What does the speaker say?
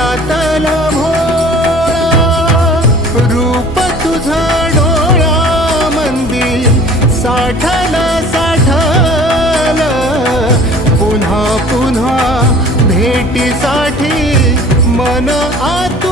मनातला भोळा रूप तुझं डोळ्यामंदी साठलं पुन्हा पुन्हा भेटीसाठी मन आतुरलं.